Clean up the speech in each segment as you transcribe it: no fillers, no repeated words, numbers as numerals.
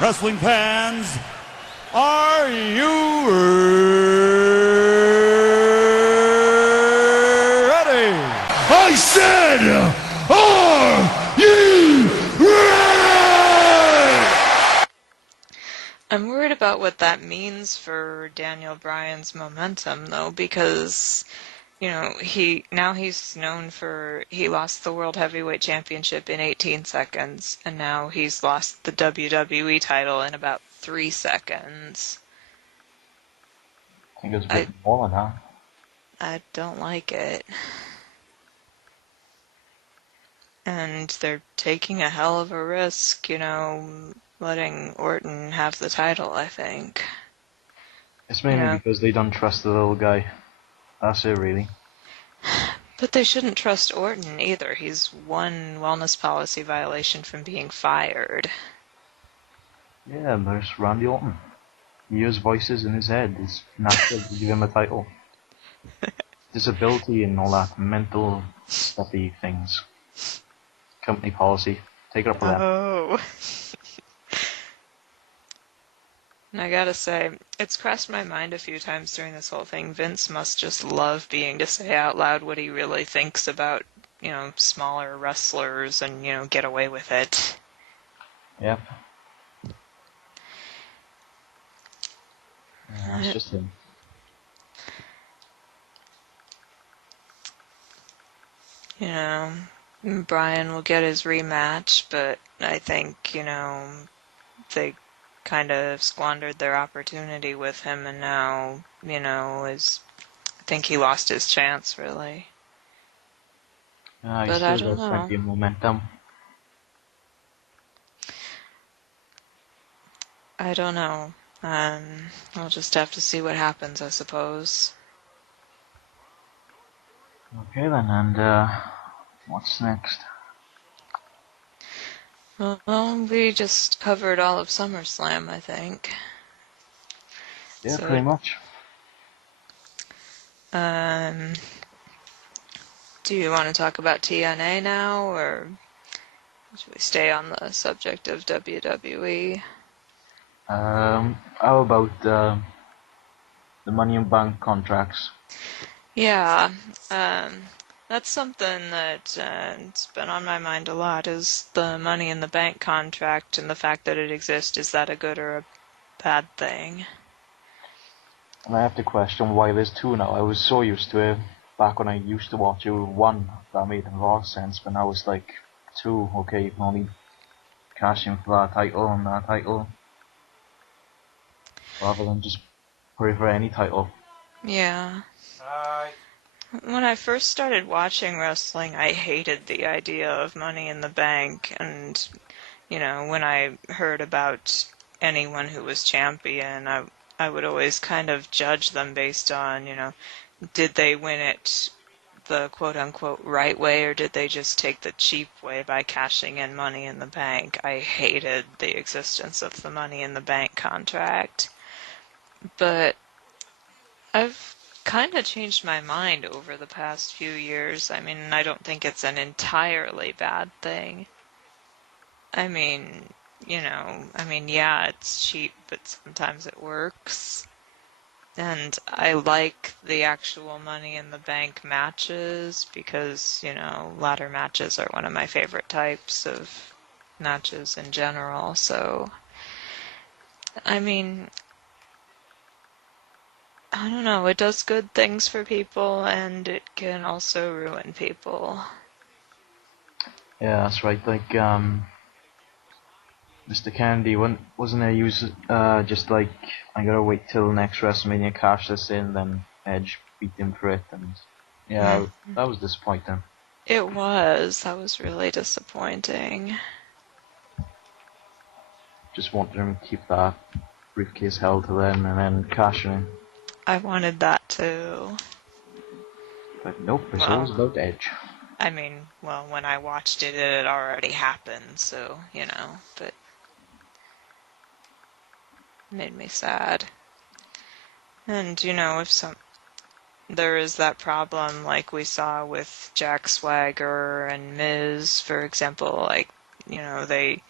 Wrestling fans, are you ready? I said, are you ready? I'm worried about what that means for Daniel Bryan's momentum, though, because, you know, he's known for, he lost the World Heavyweight Championship in 18 seconds, and now he's lost the WWE title in about 3 seconds. I think it's a bit more than that. I don't like it. And they're taking a hell of a risk, you know, letting Orton have the title, I think. It's mainly because they don't trust the little guy. That's it, really. But they shouldn't trust Orton either. He's one wellness policy violation from being fired. Yeah, there's Randy Orton. He hears voices in his head. It's natural to give him a title. Disability and all that mental stuffy things. Company policy. Take it up with them. Oh. And I gotta say, it's crossed my mind a few times during this whole thing. Vince must just love being to say out loud what he really thinks about, you know, smaller wrestlers and, you know, get away with it. Yep. Yeah, it's just him. You know, Bryan will get his rematch, but I think, you know, they kind of squandered their opportunity with him, and now, you know, I think he lost his chance, really. He But I still don't got plenty know. of momentum. I don't know. I'll just have to see what happens, I suppose. Okay then, and what's next? Well, we just covered all of SummerSlam, I think. Yeah, So, pretty much. do you want to talk about TNA now, or should we stay on the subject of WWE? How about the Money in Bank contracts? Yeah, that's something that it's been on my mind a lot, is the Money in the Bank contract and the fact that it exists. Is that a good or a bad thing? And I have to question why there's two now. I was so used to it back when I used to watch it. One, that made a lot of sense, but now it's like two. Okay, you can only cash in for that title and that title, rather than just pray for any title. Yeah. When I first started watching wrestling, I hated the idea of Money in the Bank, and, you know, when I heard about anyone who was champion, I would always kind of judge them based on, you know, did they win it the quote-unquote right way, or did they just take the cheap way by cashing in Money in the Bank? I hated the existence of the Money in the Bank contract. But I've kind of changed my mind over the past few years. I mean, I don't think it's an entirely bad thing. I mean, you know, yeah, it's cheap, but sometimes it works. And I like the actual Money in the Bank matches because, you know, ladder matches are one of my favorite types of matches in general. So, I mean, I don't know, it does good things for people and it can also ruin people. Yeah, that's right. Like Mr. Kennedy, wasn't there? Use just like I gotta wait till next WrestleMania, cash this in, then Edge beat him for it, and yeah, that was disappointing. It was. That was really disappointing. Just wanted him to keep that briefcase held to then, and then cash in. I wanted that too. But nope, it's always Well, about Edge. I mean, well, when I watched it, it had already happened, so, you know, but it made me sad. And, you know, there is that problem like we saw with Jack Swagger and Miz, for example, like, you know, they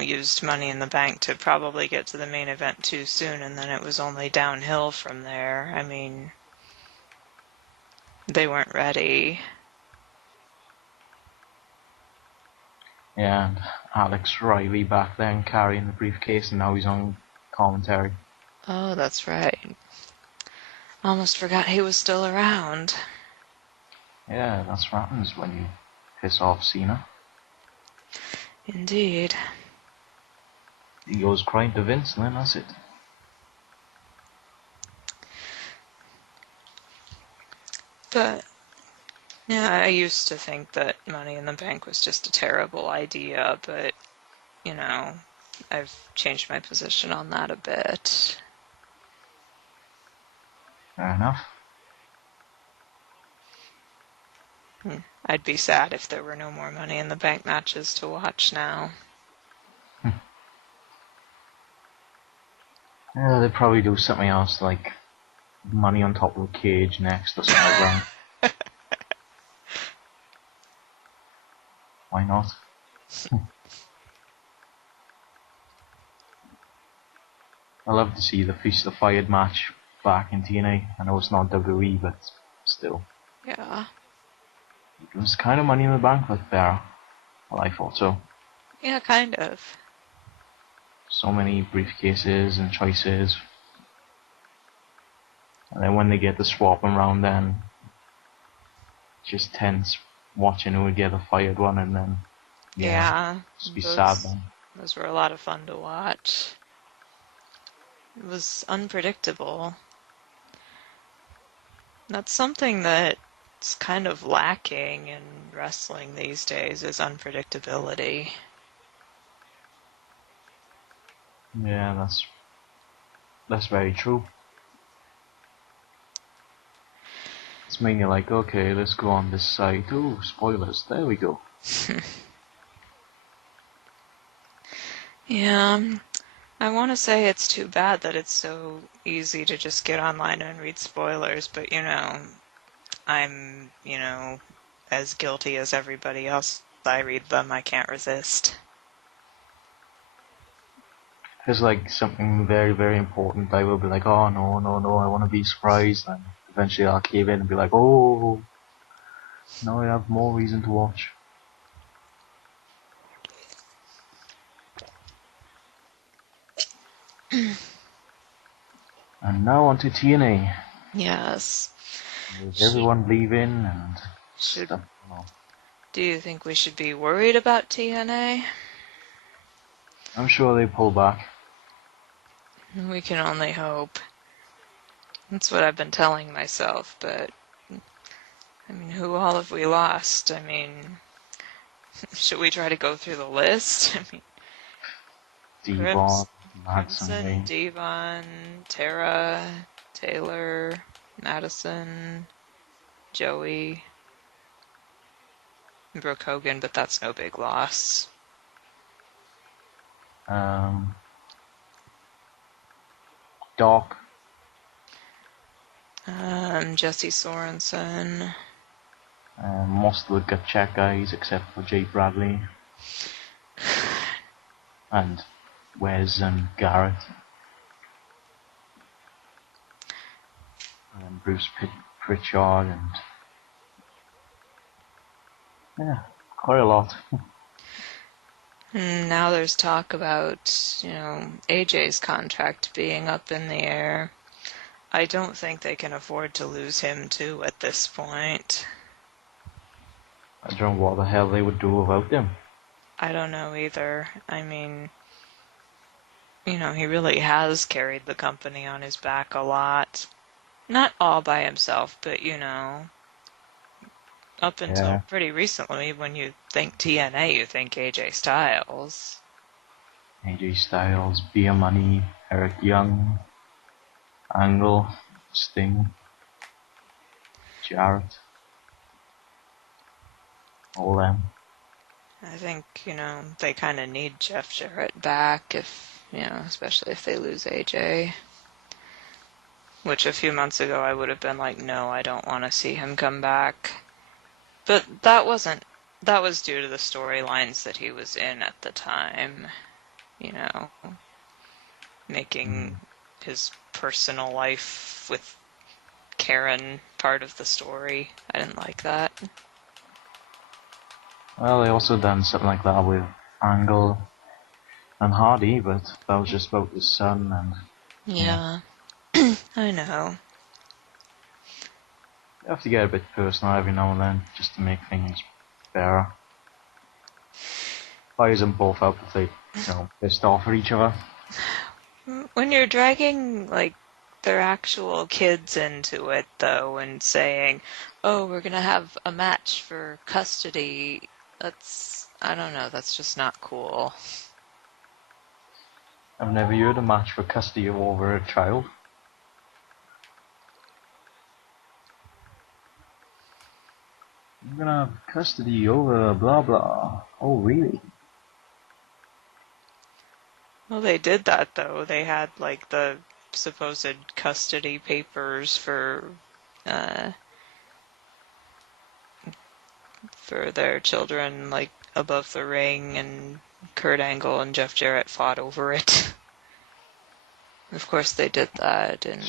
used Money in the Bank to probably get to the main event too soon, and then it was only downhill from there. I mean, they weren't ready. Yeah, and Alex Riley back then carrying the briefcase, and now he's on commentary. Oh, that's right. Almost forgot he was still around. Yeah, that's what happens when you piss off Cena. Indeed. He goes crying to Vince, and then that's it. But, yeah, I used to think that Money in the Bank was just a terrible idea, but, I've changed my position on that a bit. Fair enough. I'd be sad if there were no more Money in the Bank matches to watch now. Yeah, they'd probably do something else, like Money on Top of a Cage next, or something like that. Why not? I love to see the Feast of Fired match back in TNA. I know it's not WWE, but still. Yeah. It was kind of Money in the Bank, but better. Well, I thought so. Yeah, kind of. So many briefcases and choices. And then when they get to swap them around, then just tense watching who would get the fired one, and then just be sad then. Those were a lot of fun to watch. It was unpredictable. That's something that's kind of lacking in wrestling these days, is unpredictability. Yeah, that's very true. It's mainly like, okay, let's go on this side. Ooh, spoilers, there we go. Yeah, I want to say it's too bad that it's so easy to just get online and read spoilers, but I'm, as guilty as everybody else. I read them, I can't resist. If it's like something very, very important, I will be like, oh no, no, no, I want to be surprised, and eventually I'll cave in and be like, oh, now I have more reason to watch. And now on to TNA. Yes. With everyone leaving and stuff. Do you think we should be worried about TNA? I'm sure they pull back. We can only hope. That's what I've been telling myself, but I mean, who all have we lost? I mean, should we try to go through the list? I mean, Devon, Crimson, Madsen, Devon, Tara, Taylor, Madison, Joey, Brooke Hogan, but that's no big loss. Doc. Jesse Sorensen. Most of the gut check guys except for Jay Bradley. And Wes and Garrett. And then Bruce Pritchard and... yeah, quite a lot. Now there's talk about, AJ's contract being up in the air. I don't think they can afford to lose him too at this point. I don't know what the hell they would do without him. I don't know either. I mean, he really has carried the company on his back a lot. Not all by himself, but, up until pretty recently, when you think TNA, you think AJ Styles. AJ Styles, Beer Money, Eric Young, Angle, Sting, Jarrett. All them. I think, they kind of need Jeff Jarrett back, especially if they lose AJ. Which a few months ago I would have been like, no, I don't want to see him come back. But that wasn't that was due to the storylines that he was in at the time. You know, making his personal life with Karen part of the story. I didn't like that. Well, they also done something like that with Angle and Hardy, but that was just about the son and... Yeah. I know. You have to get a bit personal every now and then, just to make things better. Fires them both out if they, pissed off at each other. When you're dragging, like, their actual kids into it, though, and saying, oh, we're gonna have a match for custody, I don't know, that's just not cool. I've never heard a match for custody over a child. You're gonna have custody over blah blah. Oh, really? Well, they did that, though. They had, like, the supposed custody papers for their children, like, above the ring, and Kurt Angle and Jeff Jarrett fought over it. Of course, they did that in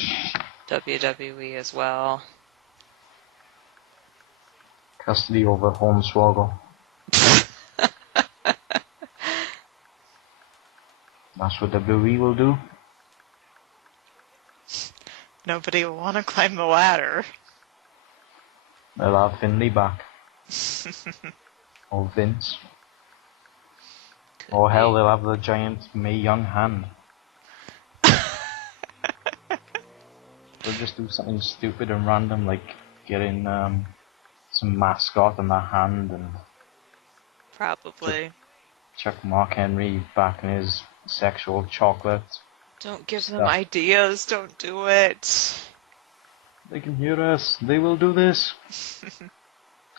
WWE as well. Custody over Hornswoggle. That's what WWE will do. Nobody will want to climb the ladder. They'll have Finley back. Or Vince. Or hell, they'll have the giant Mae Young hand. They'll just do something stupid and random, like getting some mascot in their hand and Probably. Chuck Mark Henry back in his sexual chocolate. Don't give them ideas. Don't do it. They can hear us. They will do this.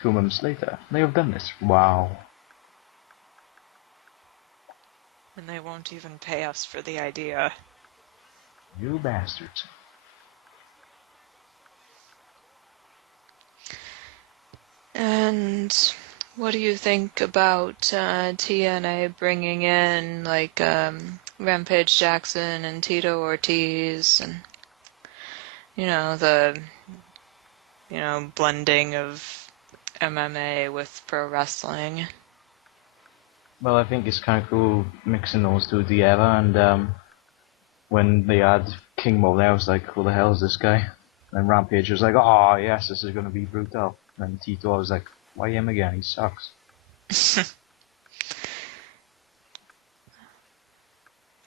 2 months later, they have done this. Wow. And they won't even pay us for the idea. You bastards. And what do you think about TNA bringing in, like, Rampage Jackson and Tito Ortiz and, the blending of MMA with pro wrestling? Well, I think it's kind of cool mixing those two together, and when they had King Mo there, I was like, who the hell is this guy? And Rampage was like, oh yes, this is going to be brutal. And Tito, I was like, why him again? He sucks.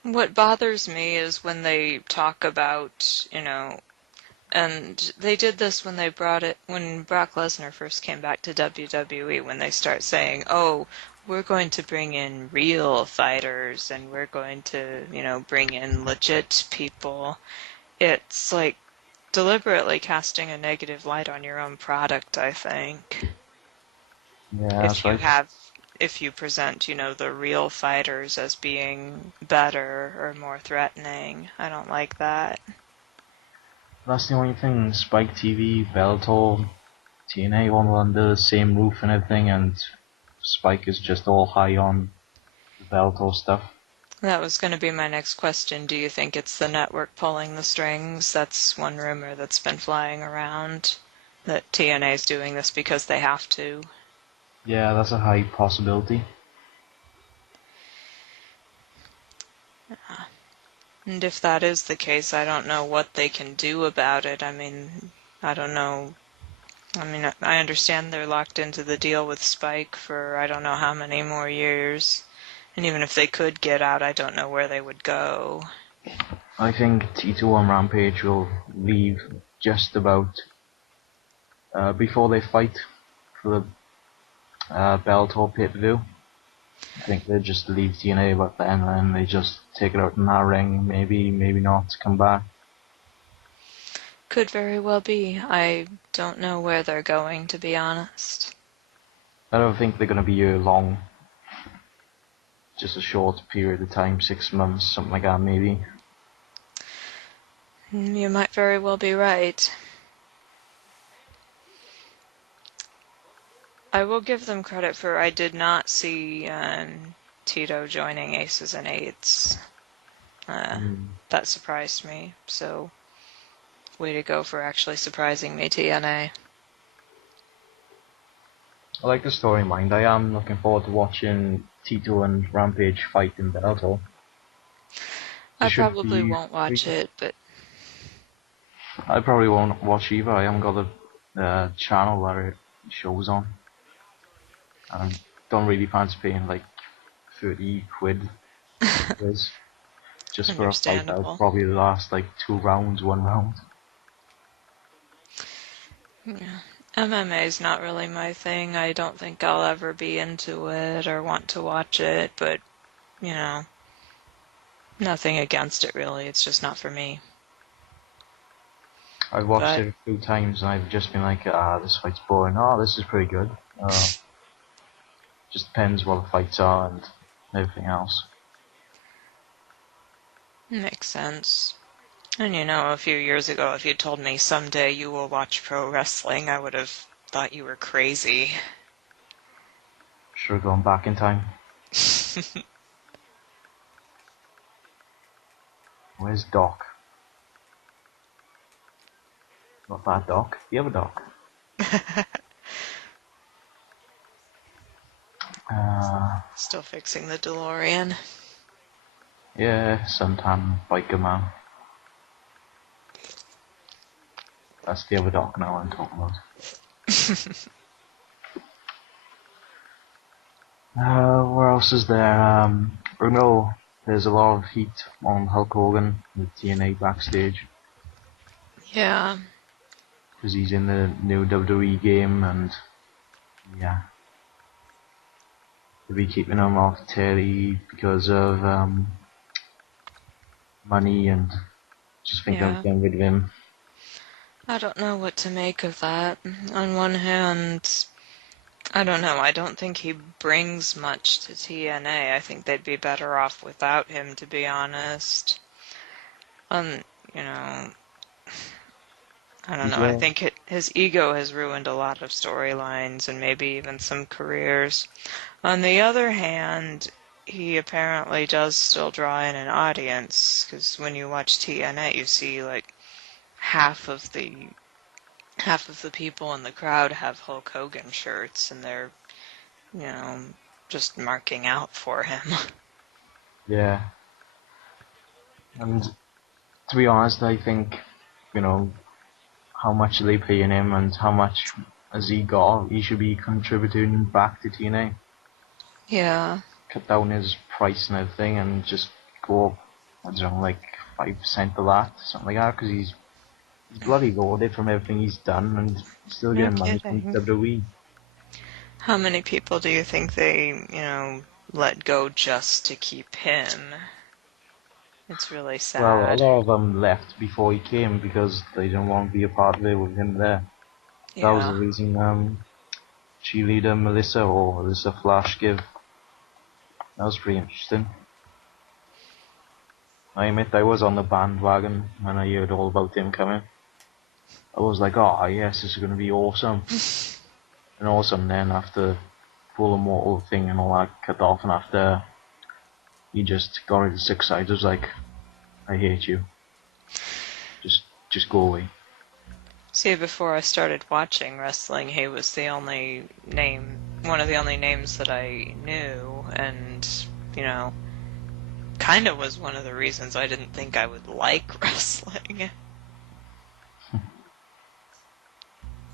What bothers me is when they talk about, and they did this when when Brock Lesnar first came back to WWE, when they start saying, oh, we're going to bring in real fighters and we're going to, bring in legit people. It's like deliberately casting a negative light on your own product, I think. Yeah, that's right. If you present, the real fighters as being better or more threatening, I don't like that. That's the only thing. Spike TV, Bellator, TNA all under the same roof and everything, and Spike is just all high on the Bellator stuff. That was going to be my next question. Do you think it's the network pulling the strings? That's one rumor that's been flying around, that TNA is doing this because they have to. Yeah, that's a high possibility. And if that is the case, I don't know what they can do about it. I mean, I don't know. I mean, I understand they're locked into the deal with Spike for I don't know how many more years. And even if they could get out, I don't know where they would go. I think Tito and Rampage will leave just about before they fight for the Bellator pay-per-view. I think they just leave TNA about then, and then they just take it out in that ring, maybe not, come back. Could very well be. I don't know where they're going, to be honest. I don't think they're going to be here long. Just a short period of time, 6 months, something like that, maybe. You might very well be right. I will give them credit for I did not see Tito joining Aces and Eights. That surprised me, so way to go for actually surprising me, TNA. I like the story in mind. I am looking forward to watching Tito and Rampage fight in Bellator. I probably won't watch it, but... I probably won't watch either. I haven't got the channel where it shows on. And I don't really fancy paying like 30 quid just for a fight that would probably last like 2 rounds, 1 round. Yeah. MMA is not really my thing. I don't think I'll ever be into it or want to watch it, but, you know, nothing against it really. It's just not for me. I've watched it a few times and I've just been like, this fight's boring. Oh, this is pretty good. Just depends what the fights are and everything else. Makes sense. And you know, a few years ago, if you told me someday you will watch pro wrestling, I would have thought you were crazy. Sure, going back in time. Where's Doc? Not that Doc, the other Doc. Still fixing the DeLorean. Yeah, suntan biker man. That's the other Doc now I'm talking about. Where else is there? Bruno, there's a lot of heat on Hulk Hogan with TNA backstage. Yeah. Because he's in the new WWE game and yeah. They'll be keeping him off Terry because of money and just think of getting rid of him. I don't know what to make of that. On one hand, I don't know. I don't think he brings much to TNA. I think they'd be better off without him, to be honest. You know, I don't know. I think his ego has ruined a lot of storylines and maybe even some careers. On the other hand, he apparently does still draw in an audience, because when you watch TNA, you see like half of the people in the crowd have Hulk Hogan shirts, and they're, you know, just marking out for him. Yeah. And to be honest, I think, you know, how much are they paying him and how much has he got, he should be contributing back to TNA. Yeah. Cut down his price and everything and just go up, I don't know, like 5% of that, something like that, because he's bloody loaded from everything he's done and still getting money from WWE. How many people do you think they, you know, let go just to keep him? It's really sad. Well, a lot of them left before he came because they didn't want to be a part of it with him there. Yeah. That was the reason cheerleader Melissa Flash give. That was pretty interesting. I admit I was on the bandwagon when I heard all about him coming. I was like, oh yes, this is going to be awesome. And awesome then after Full Immortal thing and all that cut off and after he just got into 6 sides, I was like, I hate you. Just go away. See, before I started watching wrestling, he was the only name, one of the only names that I knew, and, you know, kind of was one of the reasons I didn't think I would like wrestling.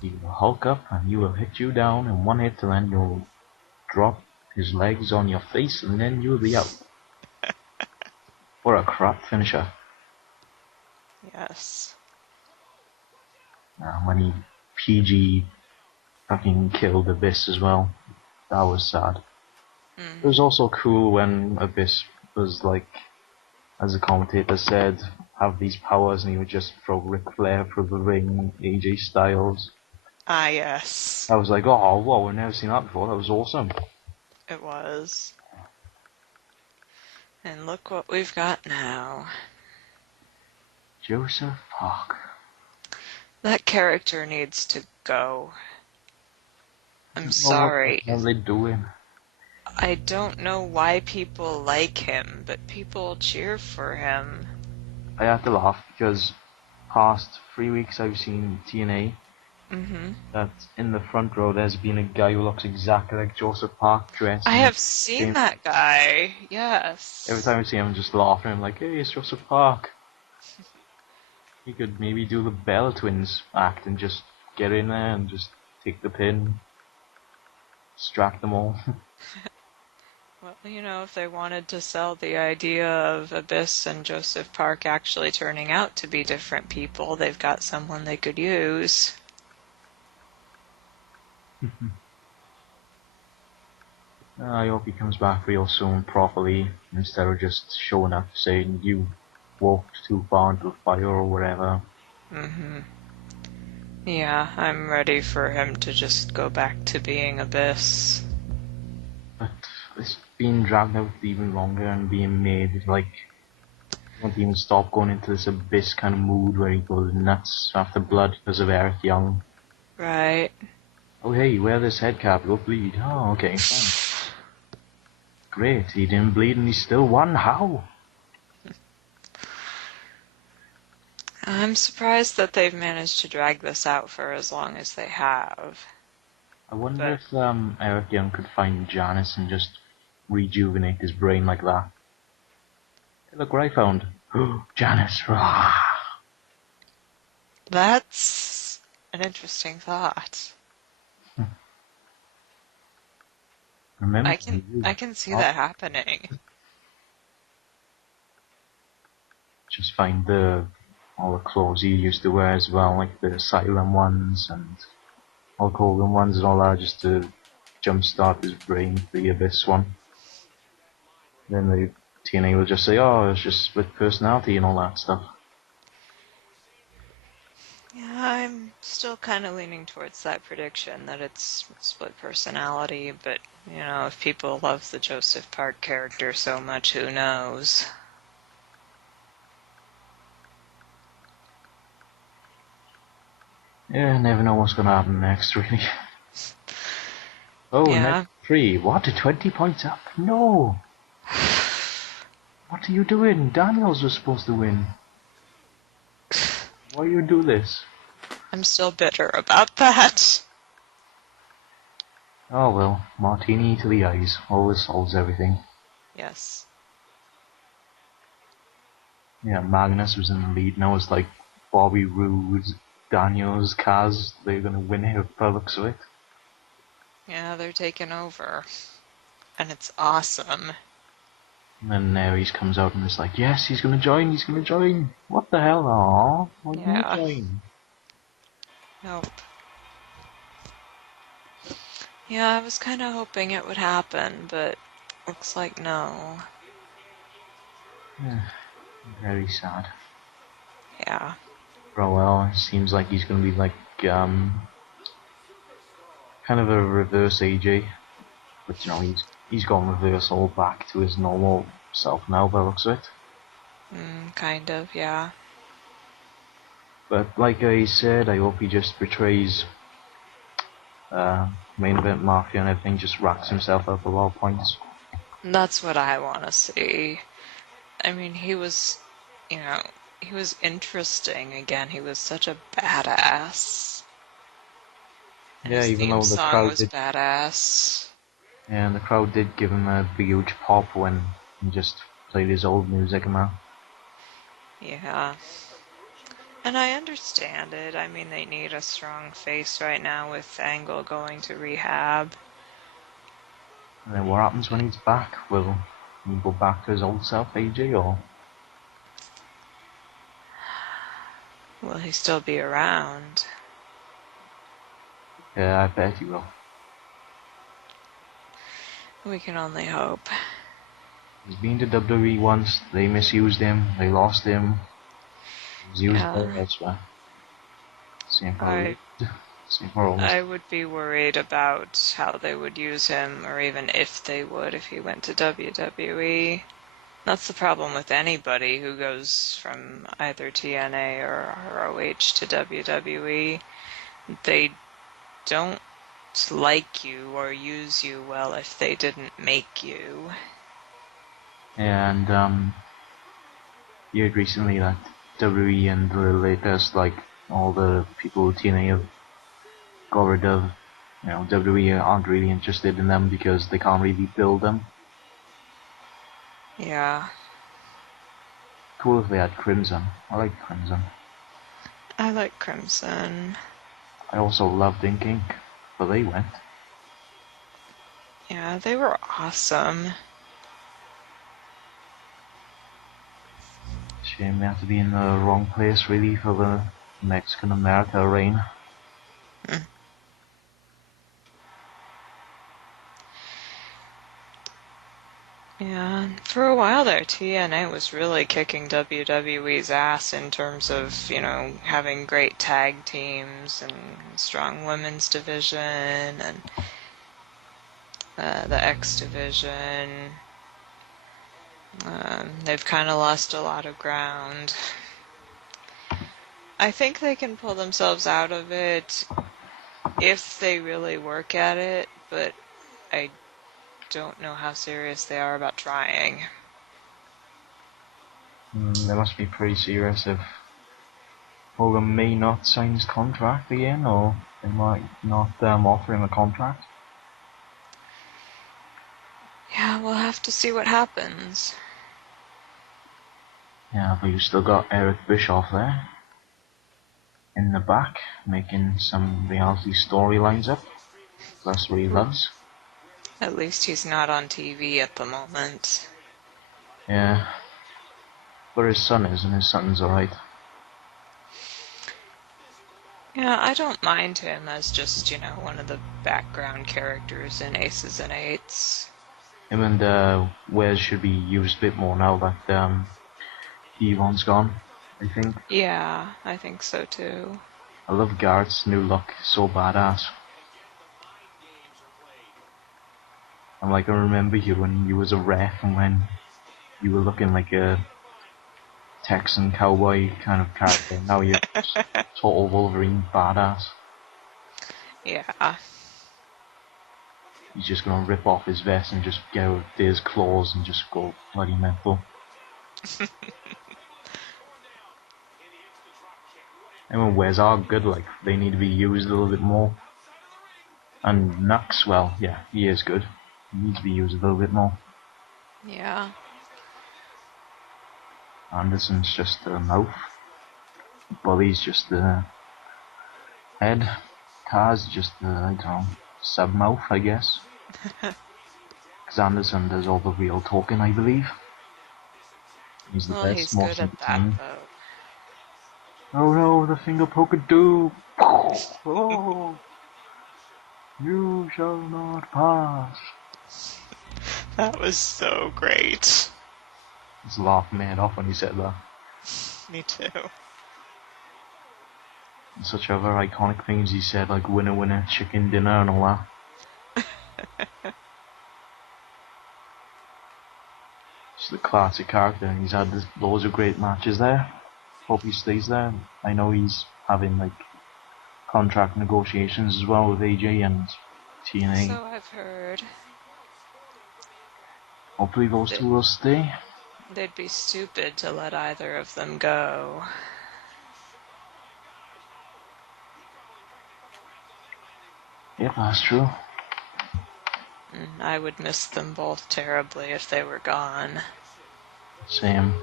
He will hulk up and he will hit you down in one hit and then you'll drop his legs on your face and then you'll be out. What a crap finisher. Yes. When he PG fucking killed Abyss as well. That was sad. It was also cool when Abyss was like, as the commentator said, have these powers and he would just throw Ric Flair through the ring, AJ Styles. Ah, yes. I was like, oh, whoa, I've never seen that before. That was awesome. It was. And look what we've got now. Joseph Park. That character needs to go. I'm Well, what sorry. are they doing? I don't know why people like him, but people cheer for him. I have to laugh because past 3 weeks I've seen TNA Mm-hmm. that in the front row there's been a guy who looks exactly like Joseph Park dressed I in the have seen same. that guy. Every Yes. time I see him, I'm just laughing. I'm like, hey, it's Joseph Park. He could maybe do the Bell Twins act and just get in there and just take the pin, distract them all. Well, if they wanted to sell the idea of Abyss and Joseph Park actually turning out to be different people, they've got someone they could use. I hope he comes back real soon properly instead of just showing up saying you walked too far into the fire or whatever. Mm-hmm. Yeah, I'm ready for him to just go back to being Abyss. But it's been dragged out even longer and being made like he won't even stop going into this Abyss kind of mood where he goes nuts after blood because of Eric Young. Right. Oh hey, wear this head cap, you'll bleed. Oh okay, fine. Great, he didn't bleed and he still won. How? I'm surprised that they've managed to drag this out for as long as they have. I wonder But if Eric Young could find Janice and just rejuvenate his brain like that. Hey, look what I found. Janice. Rah. that's an interesting thought. Remember I can see I'll that happening. just find all the clothes he used to wear as well, like the Asylum ones and Hulk Hogan ones and all that, just to jumpstart his brain for the Abyss one. Then the TNA will just say, oh, it's just split personality and all that stuff. Yeah, I'm still kind of leaning towards that prediction that it's split personality, but, if people love the Joseph Park character so much, who knows? Yeah, never know what's gonna happen next, really. Oh, net Yeah. 3. What? 20 points up? No! What are you doing? Daniels was supposed to win. Why you do this? I'm still bitter about that. Oh well, martini to the eyes. Always solves everything. Yes. Yeah, Magnus was in the lead. Now it's like Bobby Roode, Daniels, Kaz. They're gonna win here by the looks of it. Yeah, they're taking over. And it's awesome. And then Aries comes out and it's like, yes, he's gonna join, he's gonna join. What the hell? Aww, why didn't you Yeah. join? Nope. Yeah, I was kind of hoping it would happen, but looks like no. Yeah, very sad. Yeah. Oh well, it seems like he's gonna be like, kind of a reverse AJ. But he's gone reverse all back to his normal self now by the looks of it. Kind of, yeah. But like I said, I hope he just betrays main event mafia and everything, just racks himself up a lot of points. That's what I want to see. I mean, he was interesting again. He was such a badass. And Yeah, his even theme though the song crowd was did, badass. yeah, and the crowd did give him a big huge pop when he just played his old music and that. Yeah. And I understand it. I mean, they need a strong face right now with Angle going to rehab. And then what happens when he's back? Will he go back to his old self, AJ, or? Will he still be around? Yeah, I bet he will. We can only hope. He's been to WWE once, they misused him, they lost him, he was used Yeah. elsewhere. Same for I Same for almost. I would be worried about how they would use him, or even if they would, if he went to WWE. That's the problem with anybody who goes from either TNA or ROH to WWE. They don't like you or use you well if they didn't make you. And you heard recently that WWE and the latest, like all the people who TNA have got rid of, WWE aren't really interested in them because they can't really build them. Yeah. Cool if they had Crimson. I like Crimson. I like Crimson. I also loved Ink, but they went. Yeah, they were awesome. Shame they had to be in the wrong place really for the Mexican America reign. Yeah, for a while there, TNA was really kicking WWE's ass in terms of, having great tag teams and strong women's division and the X division. They've kind of lost a lot of ground. I think they can pull themselves out of it if they really work at it, but I don't know how serious they are about trying. They must be pretty serious if Hogan may not sign his contract again, or they might not offer him a contract. Yeah, we'll have to see what happens. Yeah, but you still got Eric Bischoff there in the back, making some reality storylines up. That's what he loves. At least he's not on TV at the moment. Yeah. But his son is, and his son's alright. Yeah, I don't mind him as just, one of the background characters in Aces and Eights. Him and Wes should be used a bit more now that Devon's gone, I think. Yeah, I think so too. I love Garrett's new look, so badass. And like, I remember you when you was a ref and when you were looking like a Texan cowboy kind of character. Now you're just total Wolverine badass. Yeah. He's just gonna rip off his vest and just go with his claws and just go bloody mental. And when Wes are good, like, they need to be used a little bit more. And Nux, well, yeah, he is good. He needs to be used a little bit more. Yeah. Anderson's just the mouth. Bully's just the head. Car's just the, I don't know, sub-mouth, I guess. Because Anderson does all the real talking, I believe. He's the Well, best, he's good most at that, entertaining. though. Oh no, the finger poker do! Oh, you shall not pass. That was so great. I was laughing my head off when he said that. Me too. And such other iconic things he said, like winner winner, chicken dinner and all that. Just a classic character, and he's had loads of great matches there. Hope he stays there. I know he's having like contract negotiations as well with AJ and TNA. So I've heard. Hopefully those two will stay. They'd be stupid to let either of them go. Yep, that's true. I would miss them both terribly if they were gone. Same.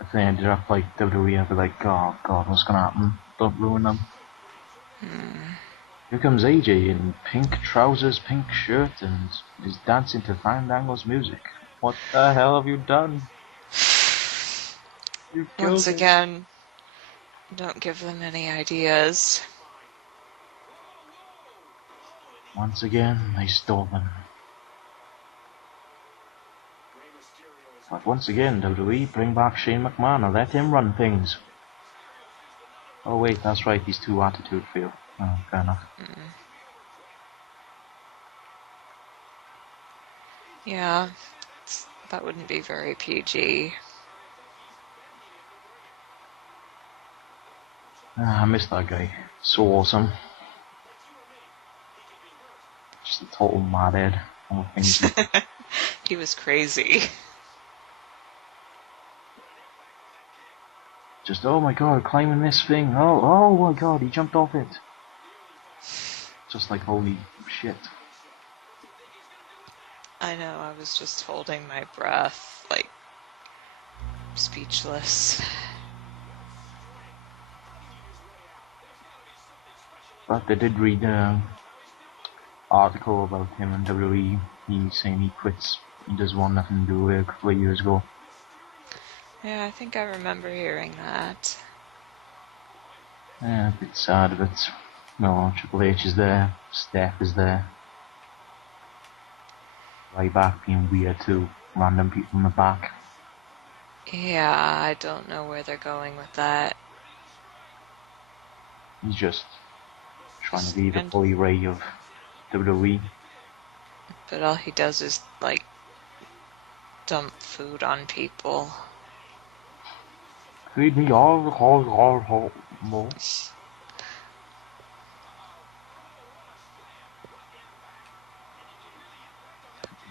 If they ended up like WWE, I'd be like, oh god, what's gonna happen? Don't ruin them. Here comes AJ in pink trousers, pink shirt, and is dancing to Fandango's music. What the hell have you done? You killed Once me. again, don't give them any ideas. Once again, they stole them. But once again, WWE, bring back Shane McMahon and let him run things. Oh wait, that's right, he's too attitude feel. Oh, fair enough. Yeah, that wouldn't be very PG. I miss that guy. So awesome. Just a total madhead. All the things He was crazy. just, oh my god, climbing this thing. Oh my god, he jumped off it. Just like, holy shit. I know, I was just holding my breath, like, speechless. But I did read an article about him and WWE. He's saying he quits. He does want nothing to do with it a couple of years ago. Yeah, I think I remember hearing that. Yeah, a bit sad, but no, Triple H is there, Steph is there. Right back being weird too, random people in the back. Yeah, I don't know where they're going with that. He's just trying to Just be the Bully Ray of WWE. But all he does is, like, dump food on people. Feed me all more.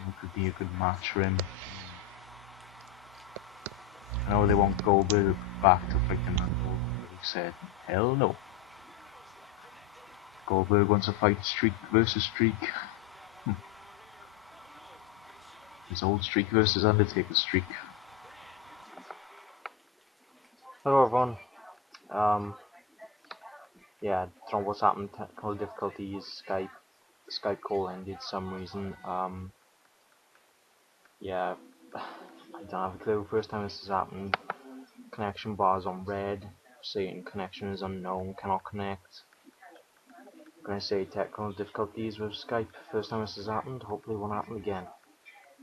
It could be a good match for him. I know they want Goldberg back to fight him, and Goldberg said, hell no. Goldberg wants to fight Streak versus Streak. His old Streak versus Undertaker streak. Hello everyone. Yeah, don't know what's happened, technical difficulties, Skype call ended for some reason. Yeah, I don't have a clue. First time this has happened. Connection bars on red, saying connection is unknown, cannot connect. I'm gonna say technical difficulties with Skype. First time this has happened, hopefully it won't happen again.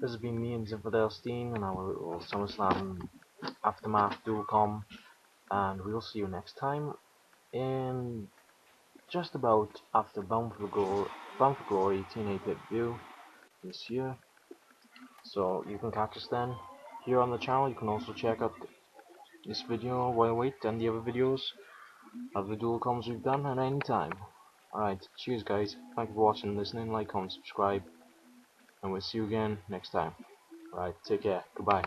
This has been me and ZINFANDEL Steen and our little SummerSlam Aftermath Dualcom, and we'll see you next time in just about after Bound for Glory TNA pay-per-view this year. So you can catch us then here on the channel. You can also check out this video while you wait and the other videos of the dual comms we've done at any time. Alright, cheers guys, thank you for watching, listening, like, comment, subscribe, and we'll see you again next time. Alright, take care, goodbye.